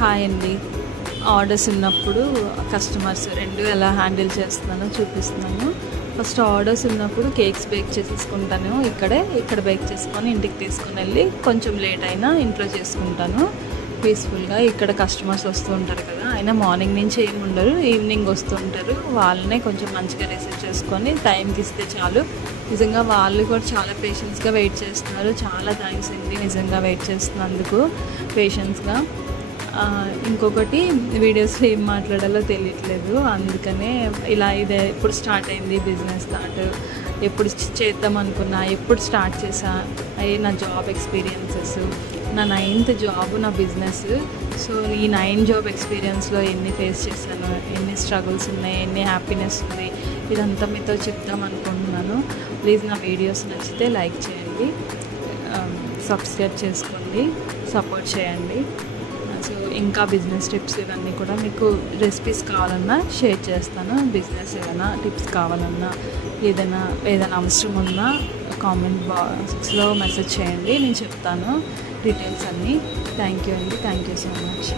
Hi అండి. Orders ఉన్నప్పుడు customers 2 ఎలా హ్యాండిల్ చేస్తున్నానో చూపిస్తున్నాను. ఫస్ట్ ఆర్డర్స్ ఉన్నప్పుడు కేక్స్ బేక్ చేసేసుకుంటాను. ఇక్కడ బేక్ చేసుకొని ఇంటికి తీసుకొని వెళ్ళి కొంచెం లేట్ అయినా ఇంట్లో చేసుకుంటాను పీస్ఫుల్గా. ఇక్కడ కస్టమర్స్ వస్తూ ఉంటారు కదా, అయినా మార్నింగ్ నుంచి ఏమి ఉండరు, ఈవినింగ్ వస్తూ ఉంటారు. వాళ్ళనే కొంచెం మంచిగా రిసీవ్ చేసుకొని టైంకి ఇస్తే చాలు. నిజంగా వాళ్ళు కూడా చాలా పేషెన్స్గా వెయిట్ చేస్తున్నారు. చాలా థ్యాంక్స్ అండి నిజంగా వెయిట్ చేస్తున్నందుకు పేషెన్స్గా. ఇంకొకటి, వీడియోస్లో ఏం మాట్లాడాలో తెలియట్లేదు, అందుకనే ఇలా ఇదే ఎప్పుడు స్టార్ట్ అయింది బిజినెస్ ఎప్పుడు చేద్దాం అనుకున్నా, ఎప్పుడు స్టార్ట్ చేసా, అయ్యే నా జాబ్ ఎక్స్పీరియన్సెస్, నా 9th జాబ్, నా బిజినెస్. సో ఈ 9 జాబ్ ఎక్స్పీరియన్స్లో ఎన్ని ఫేస్ చేశాను, ఎన్ని స్ట్రగుల్స్ ఉన్నాయి, ఎన్ని హ్యాపీనెస్ ఉంది, ఇదంతా మీతో చెప్దాం అనుకుంటున్నాను. ప్లీజ్ నా వీడియోస్ నచ్చితే లైక్ చేయండి, సబ్స్క్రైబ్ చేసుకోండి, సపోర్ట్ చేయండి. సో ఇంకా బిజినెస్ టిప్స్ ఇవన్నీ కూడా మీకు రెసిపీస్ కావాలన్నా షేర్ చేస్తాను. బిజినెస్ ఏదైనా టిప్స్ కావాలన్నా, ఏదైనా అవసరం ఉన్నా కామెంట్ బాక్స్లో మెసేజ్ చేయండి, నేను చెప్తాను డీటెయిల్స్ అన్నీ. థ్యాంక్ యూ అండి, థ్యాంక్ యూ సో మచ్.